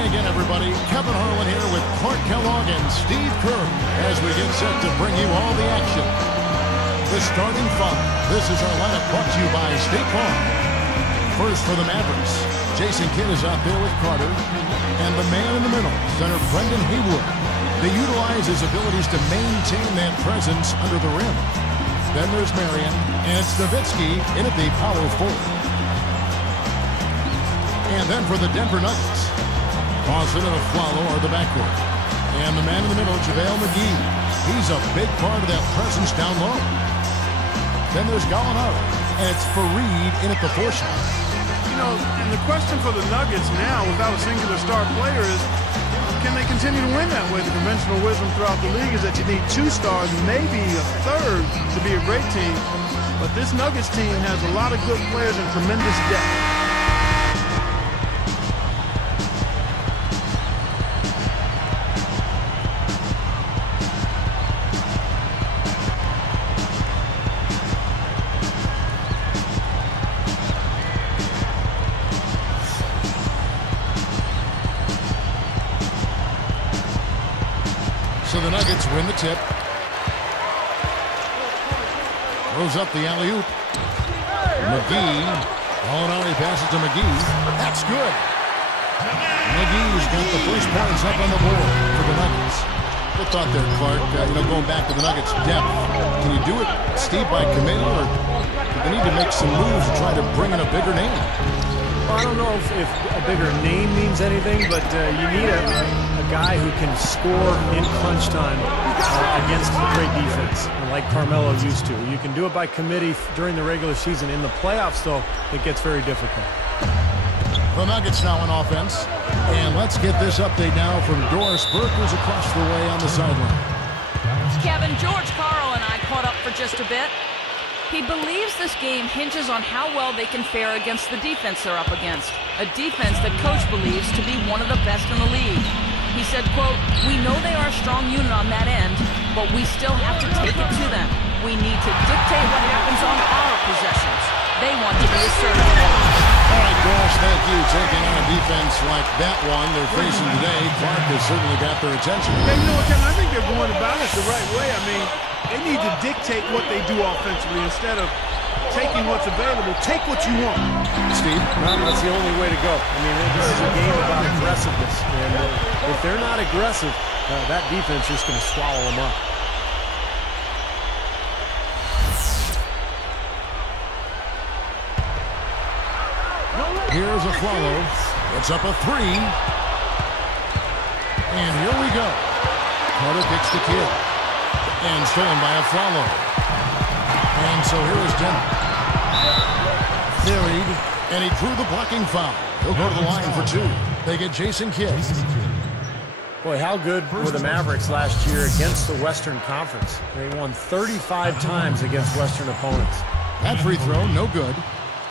Hi again, everybody. Kevin Harlan here with Clark Kellogg and Steve Kerr as we get set to bring you all the action. The starting five. This is our lineup brought to you by State Farm. First for the Mavericks, Jason Kidd is out there with Carter. And the man in the middle, center Brendan Haywood. They utilize his abilities to maintain that presence under the rim. Then there's Marion, and it's Nowitzki in at the power forward. And then for the Denver Nuggets, Boston and Aflalo are the backcourt. And the man in the middle, JaVale McGee. He's a big part of that presence down low. Then there's Gallinari, and it's Fareed in at the four shot. You know, and the question for the Nuggets now, without a singular star player, is can they continue to win that way? The conventional wisdom throughout the league is that you need two stars, maybe a third, to be a great team. But this Nuggets team has a lot of good players and tremendous depth. So the Nuggets win the tip. Throws up the alley-oop. McGee. Gallinari passes to McGee. That's good. McGee's got the first points up on the board for the Nuggets. Good thought there, Clark. Going back to the Nuggets' depth. Can you do it, Steve, by committee, or do they need to make some moves to try to bring in a bigger name? Well, I don't know if a bigger name means anything, but you need a guy who can score in crunch time against a great defense, like Carmelo used to. You can do it by committee during the regular season. In the playoffs, though, it gets very difficult. The Nuggets now on offense. And let's get this update now from Doris Burke, who's across the way on the sideline. Kevin, George Karl and I caught up for just a bit. He believes this game hinges on how well they can fare against the defense they're up against. A defense that Coach believes to be one of the best in the league. He said, quote, "We know they are a strong unit on that end, but we still have to take it to them. We need to dictate what happens on our possessions. They want to be assertive." All right, Doris, thank you. Taking on a defense like that one they're facing today, Clark has certainly got their attention. Hey, you know what, Kevin? I think they're going about it the right way. I mean, they need to dictate what they do offensively instead of taking what's available. Take what you want. Steve? Well, that's the only way to go. I mean, this is a game about aggressiveness. And if they're not aggressive, that defense is just going to swallow them up. Here's Aflalo. It's up a three. And here we go. Carter kicks the Kidd. And stolen by Aflalo. And so here is Denver. Fareed. And he drew the blocking foul. He'll go to the line for two. They get Jason Kidd. Boy, how good were the Mavericks last year against the Western Conference? They won 35 times against Western opponents. That free throw, no good.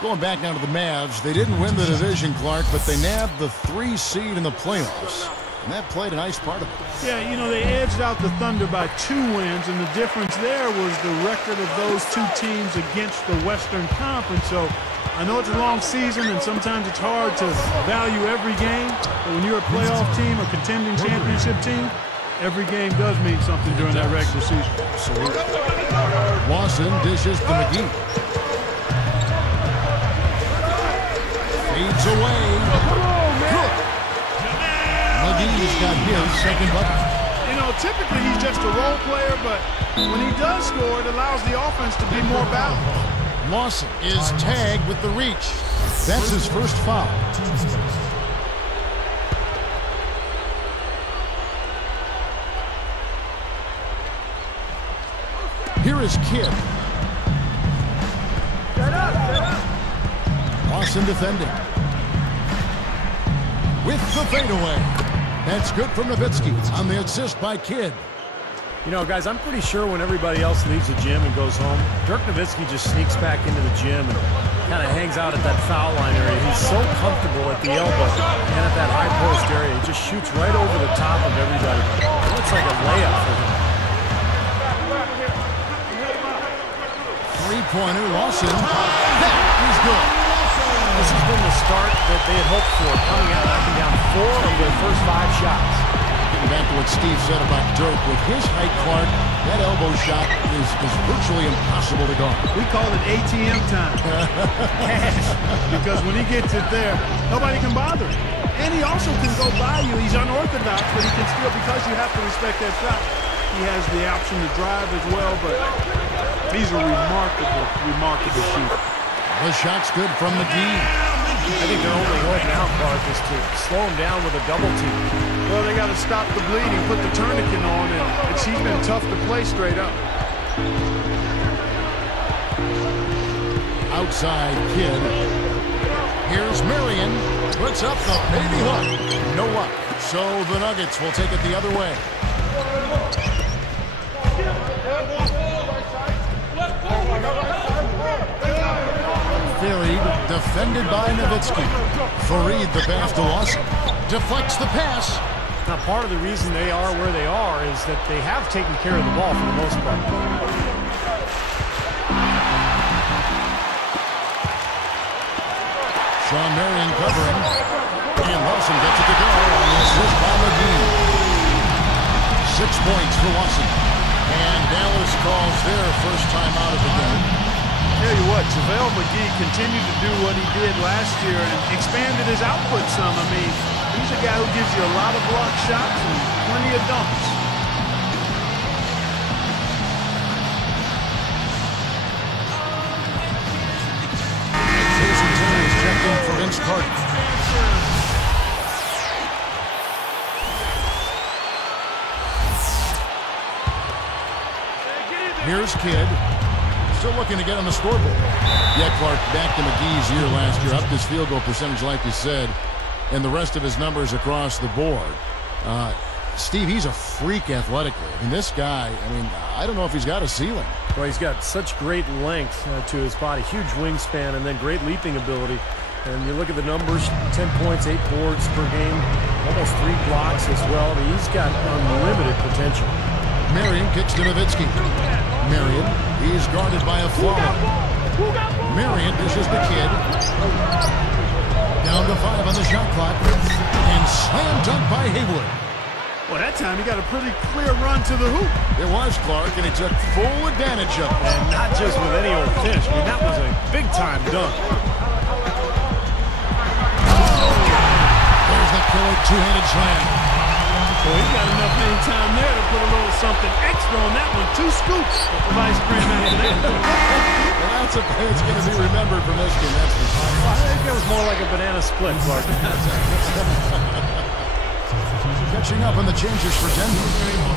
Going back now to the Mavs, they didn't win the division, Clark, but they nabbed the 3 seed in the playoffs. And that played a nice part of it. Yeah, you know, they edged out the Thunder by 2 wins, and the difference there was the record of those 2 teams against the Western Conference. So I know it's a long season, and sometimes it's hard to value every game, but when you're a playoff team, a contending championship team, every game does mean something during that regular season. Absolutely. Lawson dishes to McGee. Fades away. Good. McGee's got his second bucket. You know, typically he's just a role player, but when he does score, it allows the offense to be more balanced. Lawson is tagged with the reach. That's his first foul. Here is Kidd. Lawson defending. With the fadeaway. That's good from Nowitzki on the assist by Kidd. You know, guys, I'm pretty sure when everybody else leaves the gym and goes home, Dirk Nowitzki just sneaks back into the gym and kind of hangs out at that foul line area. He's so comfortable at the elbow and at that high post area. He just shoots right over the top of everybody. It looks like a layup for him. Three-pointer, Lawson. That is good. This has been the start that they had hoped for, coming out knocking down 4 of their first 5 shots. Getting back to what Steve said about Dirk, with his height, Clark, that elbow shot is virtually impossible to guard. We call it ATM time. Because when he gets it there, nobody can bother him. And he also can go by you. He's unorthodox, but he can still, because you have to respect that shot, he has the option to drive as well, but he's a remarkable shooter. The shot's good from McGee. I think their only hope now, Clark, is to slow him down with a double team. Well, they got to stop the bleeding, put the tourniquet on, and he's been tough to play straight up. Outside Kidd. Here's Marion. Puts up the baby hook. No luck. So the Nuggets will take it the other way. Varied, defended by Nowitzki. Fareed the pass to Lawson. Deflects the pass. Now, part of the reason they are where they are is that they have taken care of the ball for the most part. Sean Marion covering. And Lawson gets it to go on the assist by McGee. 6 points for Lawson. And Dallas calls their first time out of the game. Tell you what, JaVale McGee continued to do what he did last year and expanded his output some. I mean, he's a guy who gives you a lot of block shots and plenty of dunks. Jason Terry is checked in for Vince Carter. Here's Kidd. Still looking to get on the scoreboard. Yeah, Clark, back to McGee's year last year. Up his field goal percentage, like you said, and the rest of his numbers across the board. Steve, he's a freak athletically. I mean, this guy, I don't know if he's got a ceiling. Well, he's got such great length to his body, huge wingspan, and then great leaping ability. And you look at the numbers, 10 points, 8 boards per game, almost 3 blocks as well. I mean, he's got unlimited potential. Marion kicks to Nowitzki. Marion, he's guarded by a Flawley. Marion dishes the Kidd. Down to 5 on the shot clock. And slam dunk by Haywood. Well, that time he got a pretty clear run to the hoop. It was Clark, and he took full advantage of it. And not just with any old finish. I mean, that was a big-time dunk. There's the killer two-handed slam. Well, he got enough time there to put a little something extra on that one. 2 scoops of ice cream after that. Well, that's a play that's going to be remembered for Michigan. That's for sure. I think it was more like a banana split, Clark. Catching up on the changes for Denver.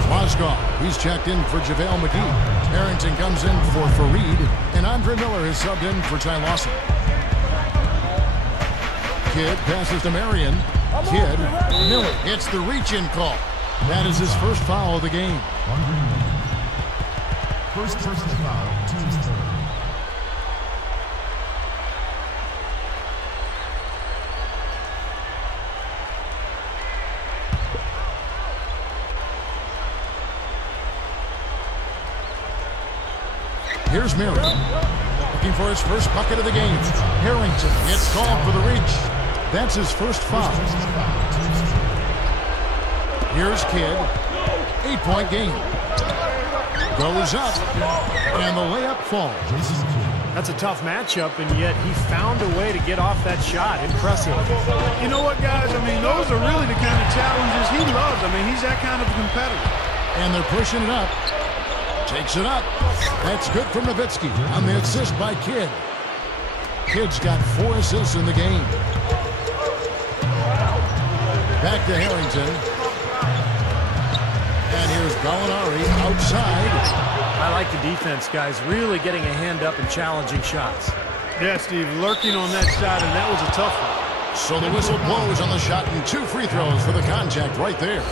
Mozgov, he's checked in for JaVale McGee. Harrington comes in for Fareed. And Andre Miller is subbed in for Ty Lawson. Kidd passes to Marion. Kidd, Miller gets the reach-in call. That is his first foul of the game. First personal foul, team's third. Here's Marion, looking for his first bucket of the game. Harrington gets called for the reach. That's his first foul. Here's Kidd. 8-point game. Goes up, and the layup falls. That's a tough matchup, and yet he found a way to get off that shot. Impressive. You know what, guys? I mean, those are really the kind of challenges he loves. I mean, he's that kind of a competitor. And they're pushing it up. Takes it up. That's good from Nowitzki on the assist by Kidd. Kidd's got 4 assists in the game. Back to Harrington. And here's Gallinari outside. I like the defense, guys. Really getting a hand up and challenging shots. Yeah, Steve, lurking on that shot, and that was a tough one. So the whistle blows on the shot and 2 free throws for the contact right there.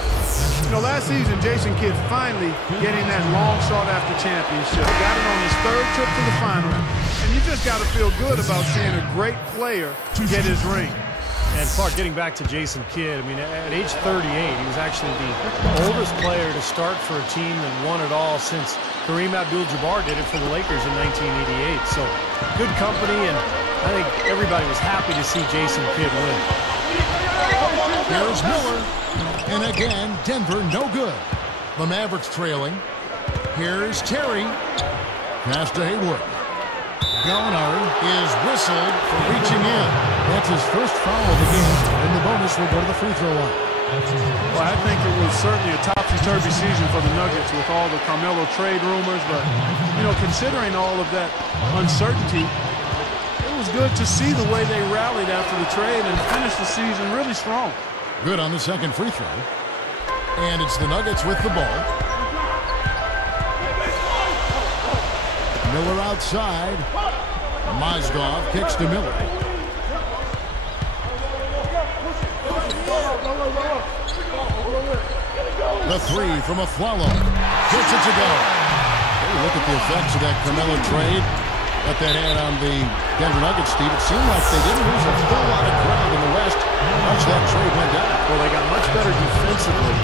You know, last season, Jason Kidd finally getting that long sought-after championship. Got it on his 3rd trip to the final. And you just got to feel good about seeing a great player get his ring. And Clark, getting back to Jason Kidd, I mean, at age 38, he was actually the oldest player to start for a team that won it all since Kareem Abdul-Jabbar did it for the Lakers in 1988. So good company, and I think everybody was happy to see Jason Kidd win. Here's Miller. And again, Denver no good. The Mavericks trailing. Here's Terry. Pass to Hayward. Gallinari is whistled for reaching in. That's his first foul of the game, and the bonus will go to the free throw line. Well, I think it was certainly a topsy-turvy season for the Nuggets with all the Carmelo trade rumors, but, you know, considering all of that uncertainty, it was good to see the way they rallied after the trade and finished the season really strong. Good on the second free throw. And it's the Nuggets with the ball. Miller outside. Mozgov kicks to Miller. The three from Aflalo. Gets it to go. Hey, look at the effects of that Carmelo trade. What that had on the Denver Nuggets, Steve. It seemed like they didn't lose a whole lot of ground in the West once that trade went down. Well, they got much better defensively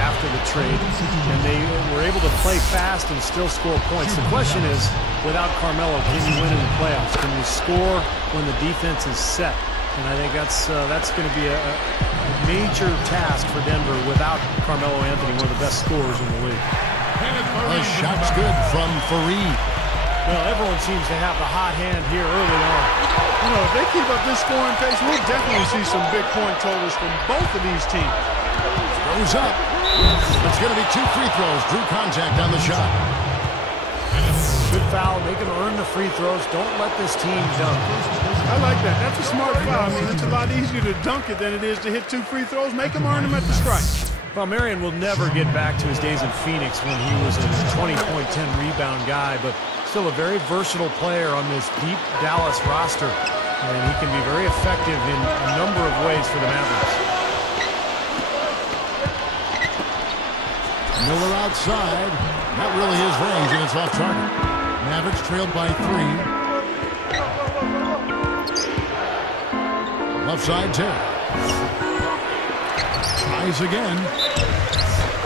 after the trade, and they were able to play fast and still score points. The question is, without Carmelo, can you win in the playoffs? Can you score when the defense is set? And I think that's going to be a major task for Denver without Carmelo Anthony, one of the best scorers in the league. The shot's good from Fareed. Well, everyone seems to have the hot hand here early on. You know, if they keep up this scoring pace, we'll definitely see some big point totals from both of these teams. Throws up. It's going to be two free throws. Drew contact on the shot. Good foul. Make them earn the free throws. Don't let this team dunk. I like that. That's a smart foul. I mean, it's a lot easier to dunk it than it is to hit two free throws. Make them earn them at the strike. Well, Marion will never get back to his days in Phoenix when he was a 20-point, 10-rebound guy, but still a very versatile player on this deep Dallas roster, and he can be very effective in a number of ways for the Mavericks. Miller outside. Not really his range, and it's off target. Mavericks trailed by 3. Left side, Terry. Tries again.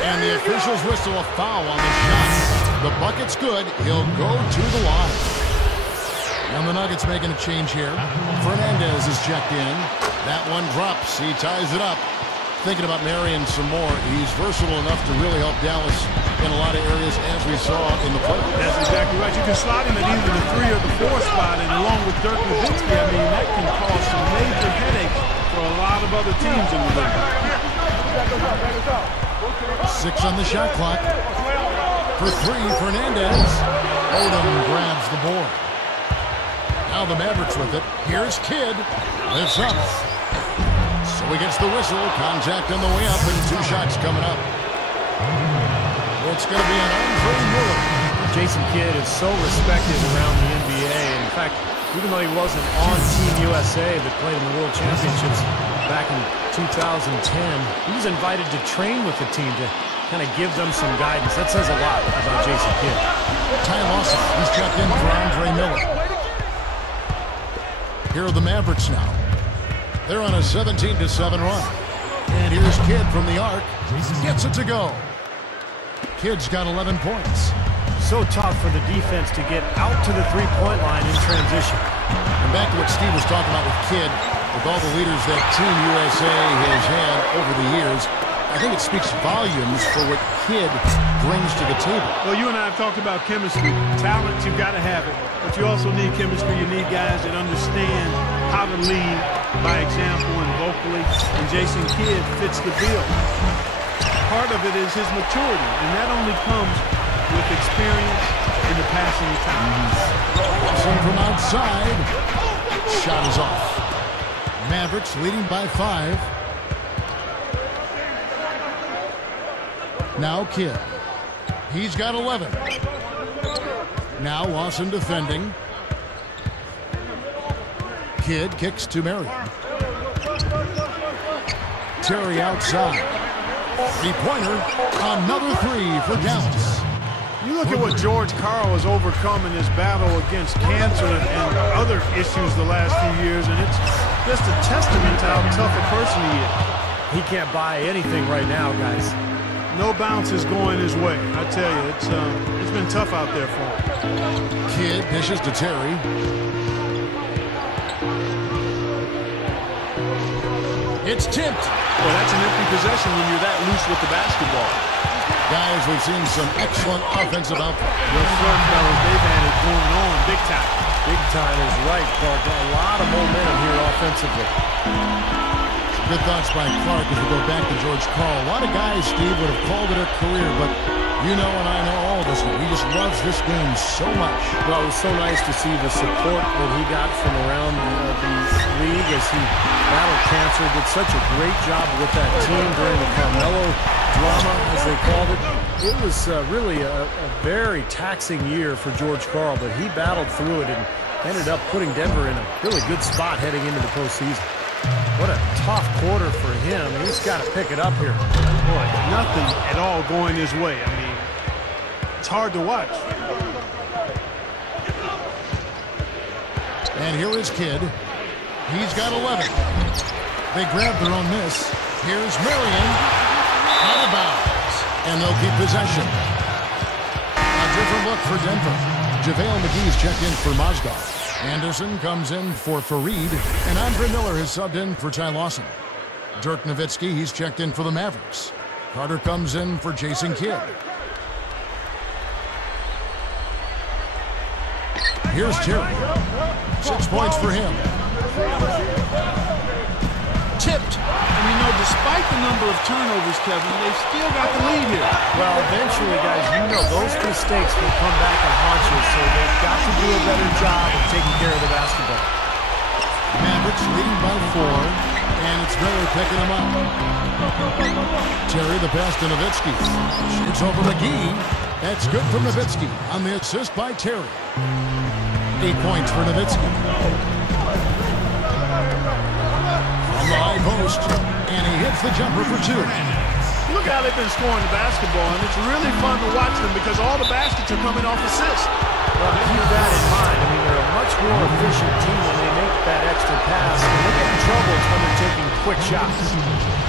And the officials whistle a foul on the shot. The bucket's good. He'll go to the line. And the Nuggets making a change here. Fernandez is checked in. That one drops. He ties it up. Thinking about Marion some more. He's versatile enough to really help Dallas in a lot of areas, as we saw in the playoffs. That's exactly right. You can slot him at either the 3 or the 4 spot, and along with Dirk Nowitzki, I mean, that can cause some major headaches for a lot of other teams in the league. 6 on the shot clock. For 3, Fernandez. Odom grabs the board. Now the Mavericks with it. Here's Kidd. Lifts up. So he gets the whistle. Contact on the way up, and 2 shots coming up. It's going to be an Andre Miller. Jason Kidd is so respected around the NBA. In fact, even though he wasn't on Team USA that played in the World Championships back in 2010, he was invited to train with the team to kind of give them some guidance. That says a lot about Jason Kidd. Ty Lawson, he's checked in for Andre Miller. Here are the Mavericks now. They're on a 17-7 run. And here's Kidd from the arc. Gets it to go. Kidd's got 11 points. So tough for the defense to get out to the three-point line in transition. And back to what Steve was talking about with Kidd, with all the leaders that Team USA has had over the years, I think it speaks volumes for what Kidd brings to the table. Well, you and I have talked about chemistry. Talent, you've got to have it. But you also need chemistry. You need guys that understand how to lead by example and vocally. And Jason Kidd fits the bill. Part of it is his maturity, and that only comes with experience and the passing of time. Watson from outside. Shot is off. Mavericks leading by 5. Now Kidd. He's got 11. Now Lawson defending. Kidd kicks to Marion. Terry outside. Three-pointer. Another 3 for Dallas. You look at what George Karl has overcome in his battle against cancer and other issues the last few years, and it's just a testament to how tough a person he is. He can't buy anything right now, guys. No bounce is going his way. I tell you, it's been tough out there for him. Kidd dishes to Terry. It's tipped. Well, that's an empty possession when you're that loose with the basketball. Guys, we've seen some excellent offensive output. Yes, sir, fellas. They've had it going on big time. Big time is right, Clark. A lot of momentum here offensively. Good thoughts by Clark as we go back to George Karl. A lot of guys, Steve, would have called it a career, but you know and I know all of us, he just loves this game so much. Well, it was so nice to see the support that he got from around the league as he battled cancer. Did such a great job with that team during the Carmelo drama, as they called it. It was really a very taxing year for George Karl, but he battled through it and ended up putting Denver in a really good spot heading into the postseason. What a tough quarter for him. He's got to pick it up here. Boy, nothing at all going his way. I mean, it's hard to watch. And here is Kidd. He's got 11. They grab their own miss. Here's Marion. Out of bounds. And they'll keep possession. A different look for Denver. JaVale McGee's checked in for Mozgov. Anderson comes in for Fareed, and Andre Miller has subbed in for Ty Lawson. Dirk Nowitzki, he's checked in for the Mavericks. Carter comes in for Jason Kidd. Here's Terry. 6 points for him. Tipped. And you know, despite the number of turnovers, Kevin, they've still got the lead here. Well, eventually, guys, you know those mistakes will come back and haunt you, so they've got to do a better job of taking care of the basketball. Mavericks leading by 4, and it's Miller picking them up. Terry, the pass to Nowitzki. Shoots over McGee. That's good from Nowitzki on the assist by Terry. 8 points for Nowitzki. From the high post, and he hits the jumper for 2. Look how they've been scoring the basketball, and it's really fun to watch them because all the baskets are coming off assists. Well, keep that in mind. I mean, they're a much more efficient team when they make that extra pass. And they get in trouble when they're taking quick shots.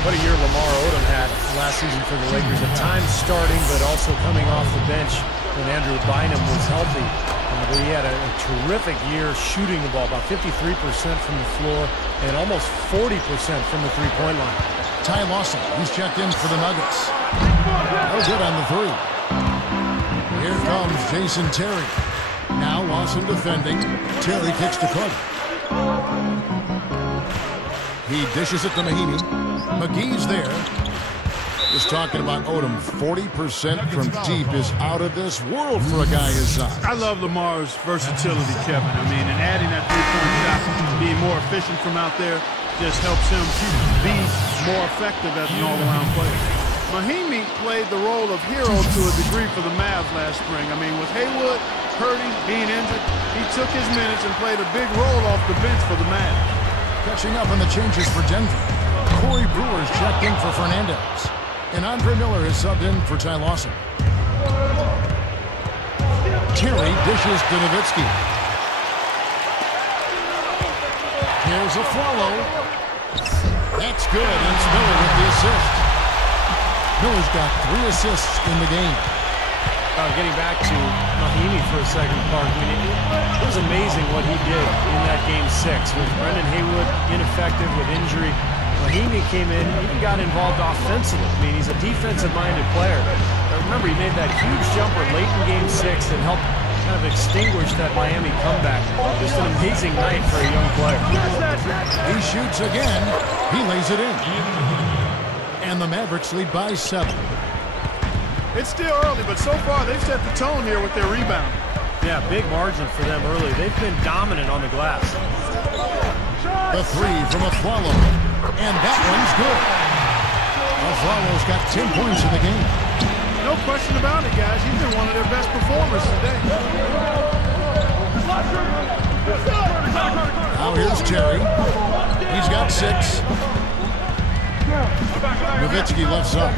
What a year Lamar Odom had last season for the Lakers. At times starting, but also coming off the bench when Andrew Bynum was healthy. But he had a terrific year shooting the ball, about 53% from the floor and almost 40% from the three-point line. Ty Lawson, he's checked in for the Nuggets. No good on the 3. Here comes Jason Terry. Now Lawson defending. Terry kicks to Carter. He dishes it to Mahinmi. McGee's there. Just talking about Odom, 40% from deep is out of this world for a guy his size. I love Lamar's versatility, Kevin. I mean, and adding that three-point shot, being more efficient from out there, just helps him be more effective as an all-around player. Mahinmi played the role of hero to a degree for the Mavs last spring. I mean, with Haywood hurting, being injured, he took his minutes and played a big role off the bench for the Mavs. Catching up on the changes for Denver. Corey Brewer's checked in for Fernandez. And Andre Miller is subbed in for Ty Lawson. Terry dishes to Nowitzki. Here's a follow. That's good, and it's Miller with the assist. Miller's got 3 assists in the game. Getting back to Mahinmi for a second, Clark. I mean, it was amazing what he did in that Game 6 with Brendan Haywood ineffective with injury. Mahinmi came in, even got involved offensively. I mean, he's a defensive-minded player. Remember, he made that huge jumper late in Game 6 that helped kind of extinguish that Miami comeback. Just an amazing night for a young player. He shoots again. He lays it in. And the Mavericks lead by 7. It's still early, but so far they've set the tone here with their rebound. Yeah, big margin for them early. They've been dominant on the glass. The 3 from Aflalo. And that one's good. Aflalo's got 10 points in the game. No question about it, guys. He's been one of their best performers today. Now here's Terry. He's got 6. Nowitzki left side.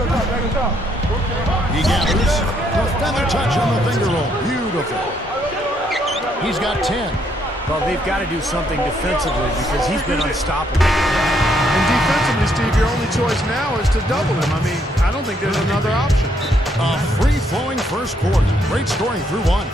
He gathers. The feather touch on the finger roll. Beautiful. He's got 10. Well, they've got to do something defensively because he's been unstoppable. And defensively, Steve, your only choice now is to double him. I mean, I don't think there's another option. A free-flowing first quarter. Great scoring through 1.